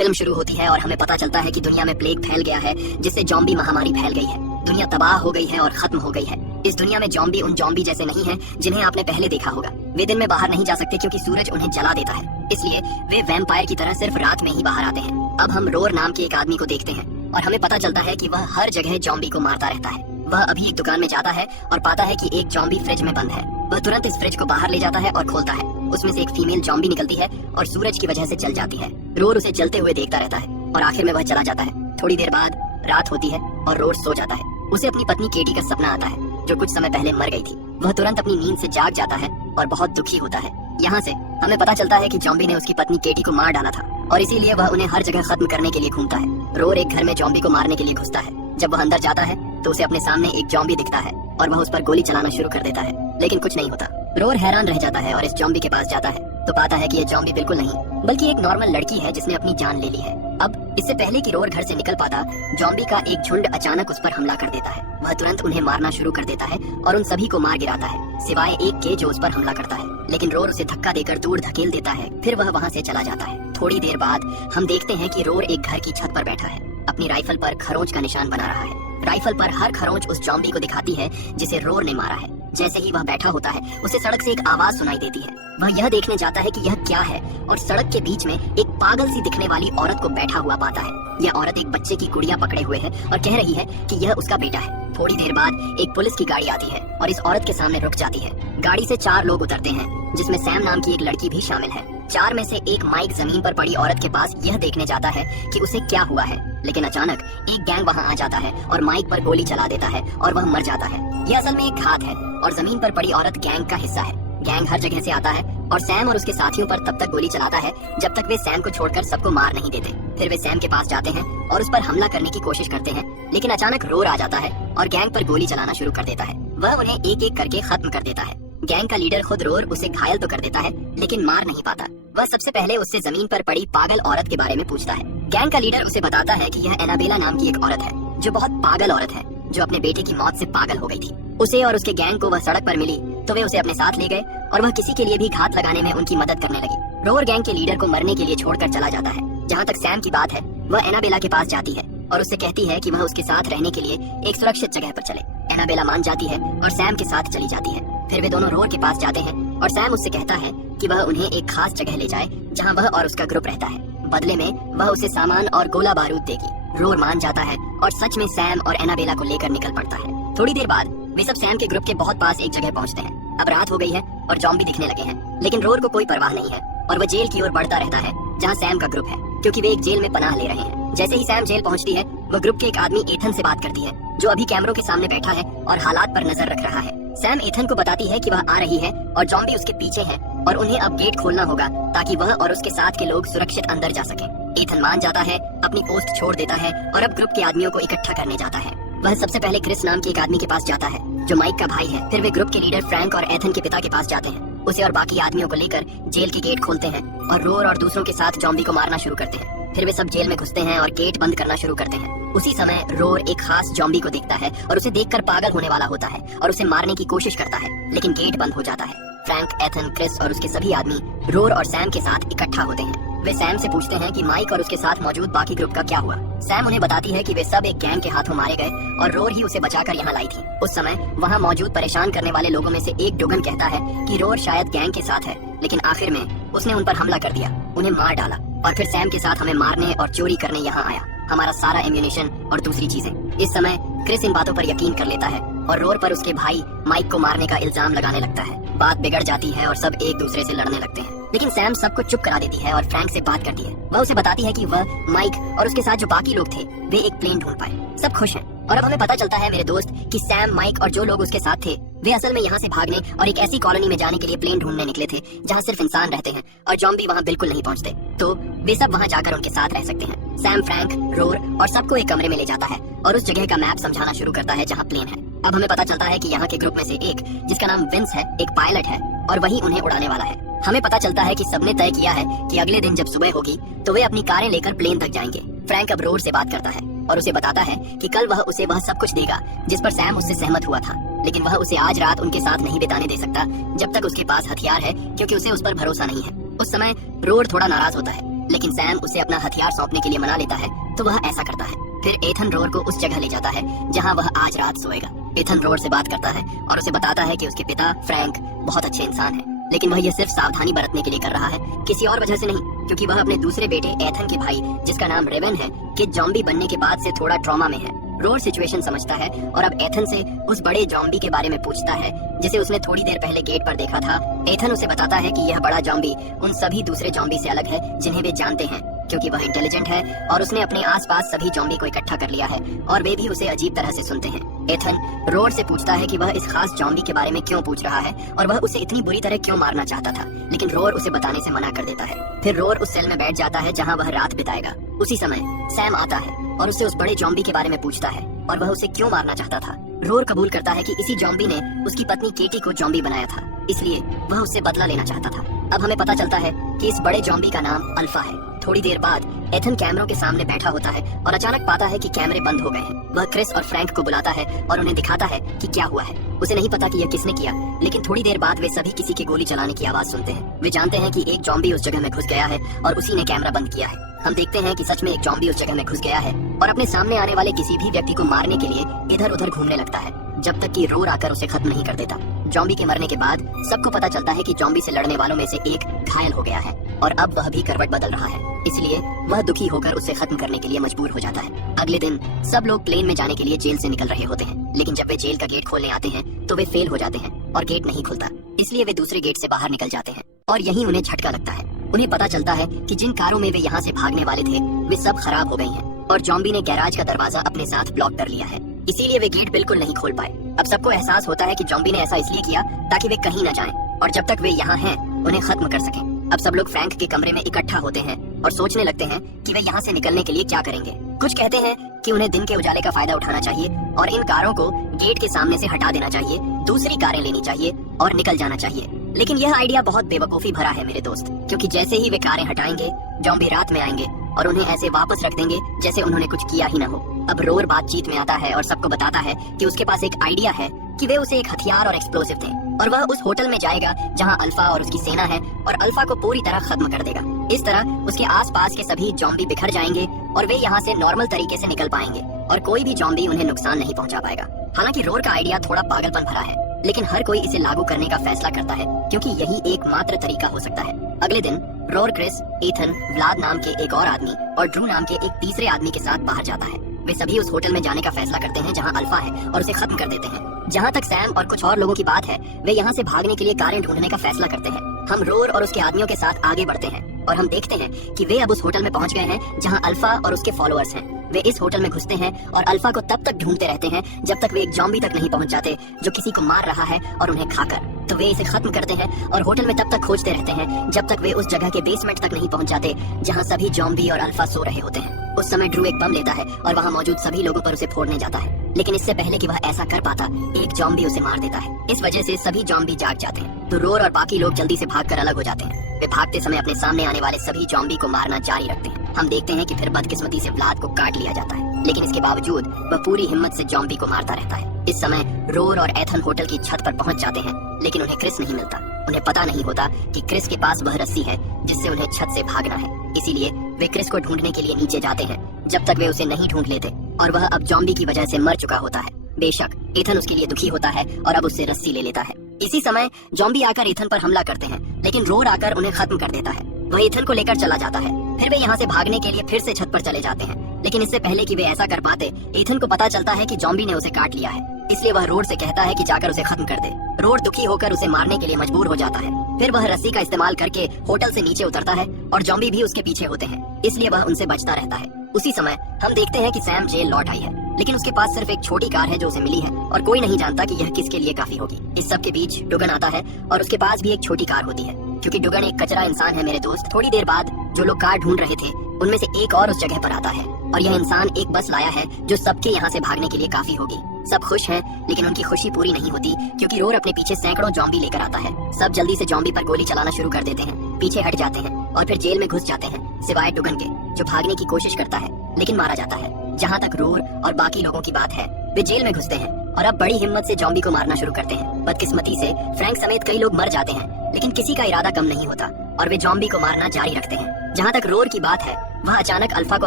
Film शुरू होती है और हमें पता चलता है कि दुनिया में प्लेग फैल गया है, जिससे जॉम्बी महामारी फैल गई है। दुनिया तबाह हो गई है और खत्म हो गई है। इस दुनिया में जॉम्बी उन जॉम्बी जैसे नहीं हैं जिन्हें आपने पहले देखा होगा। वे दिन में बाहर नहीं जा सकते क्योंकि सूरज उन्हें जला देता है, इसलिए वे वैम्पायर की तरह सिर्फ रात में ही बाहर आते हैं। अब हम रोर नाम के एक आदमी को देखते हैं और हमें पता चलता है कि वह हर जगह जॉम्बी को मारता रहता है। वह अभी एक दुकान में जाता है और पाता है कि एक जॉम्बी फ्रिज में बंद है। वह तुरंत इस फ्रिज को बाहर ले जाता है और खोलता है। उसमें से एक फीमेल जॉम्बी निकलती है और सूरज की वजह से जल जाती है। रोर उसे जलते हुए देखता रहता है और आखिर में वह चला जाता है। थोड़ी देर बाद रात होती है और रोर सो जाता है। उसे अपनी पत्नी केटी का सपना आता है जो कुछ समय पहले मर गई थी। वह तुरंत अपनी नींद से जाग जाता है और बहुत दुखी होता है। यहाँ से हमें पता चलता है कि जॉम्बी ने उसकी पत्नी केटी को मार डाला था और इसीलिए वह उन्हें हर जगह खत्म करने के लिए घूमता है। रोर एक घर में जॉम्बी को मारने के लिए घुसता है। जब वह अंदर जाता है तो उसे अपने सामने एक जॉम्बी दिखता है और वह उस पर गोली चलाना शुरू कर देता है, लेकिन कुछ नहीं होता। रोर हैरान रह जाता है और इस जॉम्बी के पास जाता है तो पाता है कि ये जॉम्बी बिल्कुल नहीं बल्कि एक नॉर्मल लड़की है जिसने अपनी जान ले ली है। अब इससे पहले कि रोर घर से निकल पाता, जॉम्बी का एक झुंड अचानक उस पर हमला कर देता है। वह तुरंत उन्हें मारना शुरू कर देता है और उन सभी को मार गिराता है सिवाय एक के जो उस पर हमला करता है, लेकिन रोर उसे धक्का देकर दूर धकेल देता है। फिर वह वहाँ से चला जाता है। थोड़ी देर बाद हम देखते हैं कि रोर एक घर की छत पर बैठा है, अपनी राइफल पर खरोंच का निशान बना रहा है। राइफल पर हर खरोंच उस जॉम्बी को दिखाती है जिसे रोर ने मारा है। जैसे ही वह बैठा होता है उसे सड़क से एक आवाज सुनाई देती है। वह यह देखने जाता है कि यह क्या है और सड़क के बीच में एक पागल सी दिखने वाली औरत को बैठा हुआ पाता है। यह औरत एक बच्चे की गुड़िया पकड़े हुए है और कह रही है कि यह उसका बेटा है। थोड़ी देर बाद एक पुलिस की गाड़ी आती है और इस औरत के सामने रुक जाती है। गाड़ी से 4 लोग उतरते हैं जिसमें सैम नाम की एक लड़की भी शामिल है। 4 में से एक माइक जमीन पर पड़ी औरत के पास यह देखने जाता है कि उसे क्या हुआ है, लेकिन अचानक एक गैंग वहां आ जाता है और माइक पर गोली चला देता है और वह मर जाता है। यह असल में एक घात है और जमीन पर पड़ी औरत गैंग का हिस्सा है। गैंग हर जगह से आता है और सैम और उसके साथियों पर तब तक गोली चलाता है जब तक वे सैम को छोड़कर सबको मार नहीं देते। फिर वे सैम के पास जाते हैं और उस पर हमला करने की कोशिश करते हैं, लेकिन अचानक रोर आ जाता है और गैंग पर गोली चलाना शुरू कर देता है। वह उन्हें एक एक करके खत्म कर देता है। गैंग का लीडर खुद रोर उसे घायल तो कर देता है लेकिन मार नहीं पाता। वह सबसे पहले उससे जमीन पर पड़ी पागल औरत के बारे में पूछता है। गैंग का लीडर उसे बताता है कि यह एनाबेला नाम की एक औरत है जो बहुत पागल औरत है, जो अपने बेटे की मौत से पागल हो गई थी। उसे और उसके गैंग को वह सड़क पर मिली तो वे उसे अपने साथ ले गए और वह किसी के लिए भी घात लगाने में उनकी मदद करने लगी। रोर गैंग के लीडर को मरने के लिए छोड़कर चला जाता है। जहाँ तक सैम की बात है, वह एनाबेला के पास जाती है और उससे कहती है कि वह उसके साथ रहने के लिए एक सुरक्षित जगह पर चले। एनाबेला मान जाती है और सैम के साथ चली जाती है। फिर वे दोनों रोर के पास जाते हैं और सैम उससे कहता है कि वह उन्हें एक खास जगह ले जाए जहाँ वह और उसका ग्रुप रहता है। बदले में वह उसे सामान और गोला बारूद देगी। रोर मान जाता है और सच में सैम और एनाबेला को लेकर निकल पड़ता है। थोड़ी देर बाद वे सब सैम के ग्रुप के बहुत पास एक जगह पहुंचते हैं। अब रात हो गई है और जॉम्बी दिखने लगे हैं, लेकिन रोर को कोई परवाह नहीं है और वह जेल की ओर बढ़ता रहता है जहाँ सैम का ग्रुप है, क्योंकि वे एक जेल में पनाह ले रहे हैं। जैसे ही सैम जेल पहुंचती है, वह ग्रुप के एक आदमी एथन से बात करती है जो अभी कैमरों के सामने बैठा है और हालात पर नजर रख रहा है। सैम एथन को बताती है कि वह आ रही है और जॉम्बी उसके पीछे है और उन्हें अब गेट खोलना होगा ताकि वह और उसके साथ के लोग सुरक्षित अंदर जा सके। एथन मान जाता है, अपनी पोस्ट छोड़ देता है और अब ग्रुप के आदमियों को इकट्ठा करने जाता है। वह सबसे पहले क्रिस नाम के एक आदमी के पास जाता है जो माइक का भाई है। फिर वे ग्रुप के लीडर फ्रैंक और एथन के पिता के पास जाते हैं। उसे और बाकी आदमियों को लेकर जेल के गेट खोलते हैं और रोर और दूसरों के साथ जॉम्बी को मारना शुरू करते हैं। फिर वे सब जेल में घुसते हैं और गेट बंद करना शुरू करते हैं। उसी समय रोर एक खास जॉम्बी को देखता है और उसे देखकर पागल होने वाला होता है और उसे मारने की कोशिश करता है, लेकिन गेट बंद हो जाता है। फ्रैंक, एथन, क्रिस और उसके सभी आदमी रोर और सैम के साथ इकट्ठा होते हैं। वे सैम से पूछते हैं कि माइक और उसके साथ मौजूद बाकी ग्रुप का क्या हुआ। सैम उन्हें बताती है कि वे सब एक गैंग के हाथों मारे गए और रोर ही उसे बचाकर यहाँ लाई थी। उस समय वहाँ मौजूद परेशान करने वाले लोगों में से एक डुगन कहता है कि रोर शायद गैंग के साथ है, लेकिन आखिर में उसने उन पर हमला कर दिया, उन्हें मार डाला और फिर सैम के साथ हमें मारने और चोरी करने यहाँ आया, हमारा सारा एम्यूनिशन और दूसरी चीजें। इस समय क्रिस इन बातों पर यकीन कर लेता है और रोर पर उसके भाई माइक को मारने का इल्जाम लगाने लगता है। बात बिगड़ जाती है और सब एक दूसरे से लड़ने लगते हैं, लेकिन सैम सबको चुप करा देती है और फ्रैंक से बात करती है। वह उसे बताती है कि वह, माइक और उसके साथ जो बाकी लोग थे वे एक प्लेन ढूंढ पाए। सब खुश हैं और अब हमें पता चलता है मेरे दोस्त कि सैम, माइक और जो लोग उसके साथ थे वे असल में यहाँ से भागने और एक ऐसी कॉलोनी में जाने के लिए प्लेन ढूंढने निकले थे जहाँ सिर्फ इंसान रहते हैं और जॉम्बी वहाँ बिल्कुल नहीं पहुँचते, तो वे सब वहाँ जाकर उनके साथ रह सकते हैं। सैम फ्रैंक, रोर और सबको एक कमरे में ले जाता है और उस जगह का मैप समझाना शुरू करता है जहाँ प्लेन है। अब हमें पता चलता है कि यहाँ के ग्रुप में से एक, जिसका नाम विंस है, एक पायलट है और वही उन्हें उड़ाने वाला है। हमें पता चलता है कि सबने तय किया है कि अगले दिन जब सुबह होगी तो वे अपनी कारें लेकर प्लेन तक जाएंगे। फ्रैंक अब रोर से बात करता है और उसे बताता है कि कल वह उसे वह सब कुछ देगा जिस पर सैम उससे सहमत हुआ था, लेकिन वह उसे आज रात उनके साथ नहीं बिताने दे सकता जब तक उसके पास हथियार है, क्योंकि उसे उस पर भरोसा नहीं है। उस समय रोर थोड़ा नाराज होता है, लेकिन सैम उसे अपना हथियार सौंपने के लिए मना लेता है तो वह ऐसा करता है। फिर एथन रोर को उस जगह ले जाता है जहाँ वह आज रात सोएगा। एथन रोर से बात करता है और उसे बताता है कि उसके पिता फ्रैंक बहुत अच्छे इंसान हैं, लेकिन वह यह सिर्फ सावधानी बरतने के लिए कर रहा है, किसी और वजह से नहीं, क्योंकि वह अपने दूसरे बेटे एथन के भाई जिसका नाम रेवन है के जॉम्बी बनने के बाद से थोड़ा ट्रॉमा में है। रोर सिचुएशन समझता है और अब एथन से उस बड़े जॉम्बी के बारे में पूछता है जिसे उसने थोड़ी देर पहले गेट पर देखा था। एथन उसे बताता है कि यह बड़ा जॉम्बी उन सभी दूसरे जॉम्बी से अलग है जिन्हें वे जानते हैं, क्योंकि वह इंटेलिजेंट है और उसने अपने आसपास सभी जॉम्बी को इकट्ठा कर लिया है और वे भी उसे अजीब तरह से सुनते हैं। एथन रोर से पूछता है कि वह इस खास जॉम्बी के बारे में क्यों पूछ रहा है और वह उसे इतनी बुरी तरह क्यों मारना चाहता था, लेकिन रोर उसे बताने से मना कर देता है। फिर रोर उस सेल में बैठ जाता है जहाँ वह रात बिताएगा। उसी समय सैम आता है और उससे उस बड़े जॉम्बी के बारे में पूछता है और वह उसे क्यों मारना चाहता था। रोर कबूल करता है कि इसी जॉम्बी ने उसकी पत्नी केटी को जॉम्बी बनाया था, इसलिए वह उससे बदला लेना चाहता था। अब हमें पता चलता है कि इस बड़े जॉम्बी का नाम अल्फा है। थोड़ी देर बाद एथन कैमरों के सामने बैठा होता है और अचानक पाता है कि कैमरे बंद हो गए हैं। वह क्रिस और फ्रैंक को बुलाता है और उन्हें दिखाता है कि क्या हुआ है। उसे नहीं पता कि यह किसने किया, लेकिन थोड़ी देर बाद वे सभी किसी के गोली चलाने की आवाज सुनते हैं। वे जानते हैं कि एक जॉम्बी उस जगह में घुस गया है और उसी ने कैमरा बंद किया है। हम देखते हैं कि सच में एक जॉम्बी उस जगह में घुस गया है और अपने सामने आने वाले किसी भी व्यक्ति को मारने के लिए इधर उधर घूमने लगता है, जब तक कि रोर आकर उसे खत्म नहीं कर देता। जॉम्बी के मरने के बाद सबको पता चलता है कि जॉम्बी से लड़ने वालों में से एक घायल हो गया है और अब वह भी करवट बदल रहा है, इसलिए वह दुखी होकर उसे खत्म करने के लिए मजबूर हो जाता है। अगले दिन सब लोग प्लेन में जाने के लिए जेल से निकल रहे होते हैं, लेकिन जब वे जेल का गेट खोलने आते हैं तो वे फेल हो जाते हैं और गेट नहीं खुलता, इसलिए वे दूसरे गेट से बाहर निकल जाते हैं और यहीं उन्हें झटका लगता है। उन्हें पता चलता है कि जिन कारों में वे यहाँ से भागने वाले थे वे सब खराब हो गई हैं और जॉम्बी ने गैराज का दरवाजा अपने साथ ब्लॉक कर लिया है, इसीलिए वे गेट बिल्कुल नहीं खोल पाए। अब सबको एहसास होता है कि जॉम्बी ने ऐसा इसलिए किया ताकि वे कहीं न जाएं और जब तक वे यहाँ हैं उन्हें खत्म कर सकें। अब सब लोग फ्रैंक के कमरे में इकट्ठा होते हैं और सोचने लगते हैं कि वे यहाँ से निकलने के लिए क्या करेंगे। कुछ कहते हैं कि उन्हें दिन के उजाले का फायदा उठाना चाहिए और इन कारों को गेट के सामने से हटा देना चाहिए, दूसरी कारें लेनी चाहिए और निकल जाना चाहिए। लेकिन यह आइडिया बहुत बेवकूफी भरा है मेरे दोस्त, क्योंकि जैसे ही वे कारें हटाएंगे जॉम्बी रात में आएंगे और उन्हें ऐसे वापस रख देंगे जैसे उन्होंने कुछ किया ही न हो। अब रोर बातचीत में आता है और सबको बताता है कि उसके पास एक आइडिया है कि वे उसे एक हथियार और एक्सप्लोसिव दें और वह उस होटल में जाएगा जहां अल्फा और उसकी सेना है और अल्फा को पूरी तरह खत्म कर देगा। इस तरह उसके आसपास के सभी जॉम्बी बिखर जाएंगे और वे यहाँ से नॉर्मल तरीके से निकल पाएंगे और कोई भी जॉम्बी उन्हें नुकसान नहीं पहुंचा पाएगा। हालांकि रोर का आइडिया थोड़ा पागलपन भरा है, लेकिन हर कोई इसे लागू करने का फैसला करता है क्योंकि यही एकमात्र तरीका हो सकता है। अगले दिन रोर, क्रिस, एथन, व्लाद नाम के एक और आदमी और ड्रू नाम के एक तीसरे आदमी के साथ बाहर जाता है। वे सभी उस होटल में जाने का फैसला करते हैं जहां अल्फा है और उसे खत्म कर देते हैं। जहां तक सैम और कुछ और लोगों की बात है, वे यहाँ से भागने के लिए कारें ढूंढने का फैसला करते हैं। हम रोर और उसके आदमियों के साथ आगे बढ़ते हैं और हम देखते हैं कि वे अब उस होटल में पहुंच गए हैं जहां अल्फा और उसके फॉलोअर्स हैं। वे इस होटल में घुसते हैं और अल्फा को तब तक ढूंढते रहते हैं जब तक वे एक जॉम्बी तक नहीं पहुंच जाते जो किसी को मार रहा है और उन्हें खाकर, तो वे इसे खत्म करते हैं और होटल में तब तक खोजते रहते हैं जब तक वे उस जगह के बेसमेंट तक नहीं पहुंच जाते जहां सभी जॉम्बी और अल्फा सो रहे होते हैं। उस समय ड्रू एक बम लेता है और वहां मौजूद सभी लोगों पर उसे फोड़ने जाता है, लेकिन इससे पहले कि वह ऐसा कर पाता एक जॉम्बी उसे मार देता है। इस वजह से सभी जॉम्बी जाग जाते हैं, तो रोर और बाकी लोग जल्दी से भागकर अलग हो जाते हैं। वे भागते समय अपने सामने आने वाले सभी जॉम्बी को मारना जारी रखते हैं। हम देखते हैं कि फिर बदकिस्मती से व्लाद को काट लिया जाता है, लेकिन इसके बावजूद वह पूरी हिम्मत से जॉम्बी को मारता रहता है। इस समय रोर और एथन होटल की छत पर पहुंच जाते हैं, लेकिन उन्हें क्रिस नहीं मिलता। उन्हें पता नहीं होता कि क्रिस के पास वह रस्सी है जिससे उन्हें छत से भागना है, इसीलिए वे क्रिस को ढूंढने के लिए नीचे जाते हैं जब तक वे उसे नहीं ढूंढ लेते और वह अब जॉम्बी की वजह से मर चुका होता है। बेशक एथन उसके लिए दुखी होता है और अब उससे रस्सी ले लेता है। इसी समय जॉम्बी आकर एथन पर हमला करते हैं, लेकिन रोर आकर उन्हें खत्म कर देता है। वह एथन को लेकर चला जाता है। फिर वे यहाँ से भागने के लिए फिर से छत पर चले जाते हैं, लेकिन इससे पहले कि वे ऐसा कर पाते एथन को पता चलता है कि जॉम्बी ने उसे काट लिया है, इसलिए वह रोड से कहता है कि जाकर उसे खत्म कर दे। रोड दुखी होकर उसे मारने के लिए मजबूर हो जाता है। फिर वह रस्सी का इस्तेमाल करके होटल से नीचे उतरता है और जॉम्बी भी उसके पीछे होते हैं, इसलिए वह उनसे बचता रहता है। उसी समय हम देखते हैं कि सैम जेल लौट आई है, लेकिन उसके पास सिर्फ एक छोटी कार है जो उसे मिली है और कोई नहीं जानता कि यह किसके लिए काफी होगी। इस सब के बीच डुगन आता है और उसके पास भी एक छोटी कार होती है, क्योंकि डुगन एक कचरा इंसान है मेरे दोस्त। थोड़ी देर बाद जो लोग कार ढूंढ रहे थे उनमें से एक और उस जगह पर आता है और यह इंसान एक बस लाया है जो सबके यहाँ से भागने के लिए काफी होगी। सब खुश हैं, लेकिन उनकी खुशी पूरी नहीं होती क्योंकि रोर अपने पीछे सैकड़ों जॉम्बी लेकर आता है। सब जल्दी से जॉम्बी पर गोली चलाना शुरू कर देते हैं, पीछे हट जाते हैं और फिर जेल में घुस जाते हैं, सिवाय डुगन के जो भागने की कोशिश करता है लेकिन मारा जाता है। जहाँ तक रोर और बाकी लोगों की बात है, वे जेल में घुसते हैं और अब बड़ी हिम्मत से जॉम्बी को मारना शुरू करते हैं। बदकिस्मती से फ्रैंक समेत कई लोग मर जाते हैं, लेकिन किसी का इरादा कम नहीं होता और वे जॉम्बी को मारना जारी रखते हैं। जहाँ तक रोर की बात है, वह अचानक अल्फा को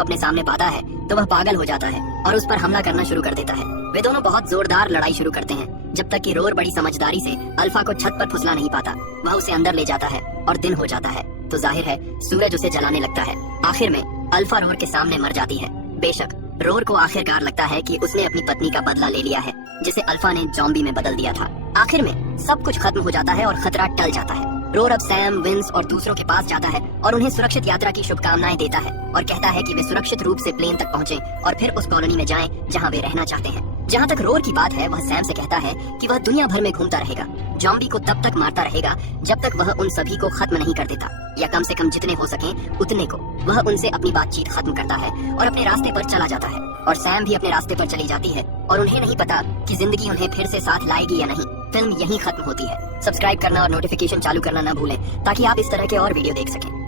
अपने सामने पाता है तो वह पागल हो जाता है और उस पर हमला करना शुरू कर देता है। वे दोनों बहुत जोरदार लड़ाई शुरू करते हैं जब तक कि रोर बड़ी समझदारी से अल्फा को छत पर फुसला नहीं पाता। वह उसे अंदर ले जाता है और दिन हो जाता है तो जाहिर है सूरज उसे जलाने लगता है। आखिर में अल्फा रोर के सामने मर जाती है। बेशक रोर को आखिरकार लगता है कि उसने अपनी पत्नी का बदला ले लिया है जिसे अल्फा ने जॉम्बी में बदल दिया था। आखिर में सब कुछ खत्म हो जाता है और खतरा टल जाता है। रोर अब सैम, विंस और दूसरों के पास जाता है और उन्हें सुरक्षित यात्रा की शुभकामनाएं देता है और कहता है कि वे सुरक्षित रूप से प्लेन तक पहुंचे और फिर उस कॉलोनी में जाएं जहां वे रहना चाहते हैं। जहां तक रोर की बात है, वह सैम से कहता है कि वह दुनिया भर में घूमता रहेगा, जॉम्बी को तब तक मारता रहेगा जब तक वह उन सभी को खत्म नहीं कर देता, या कम से कम जितने हो सके उतने को। वह उनसे अपनी बातचीत खत्म करता है और अपने रास्ते पर चला जाता है और सैम भी अपने रास्ते पर चली जाती है और उन्हें नहीं पता कि जिंदगी उन्हें फिर से साथ लाएगी या नहीं। फिल्म यहीं खत्म होती है। सब्सक्राइब करना और नोटिफिकेशन चालू करना न भूलें ताकि आप इस तरह के और वीडियो देख सकें।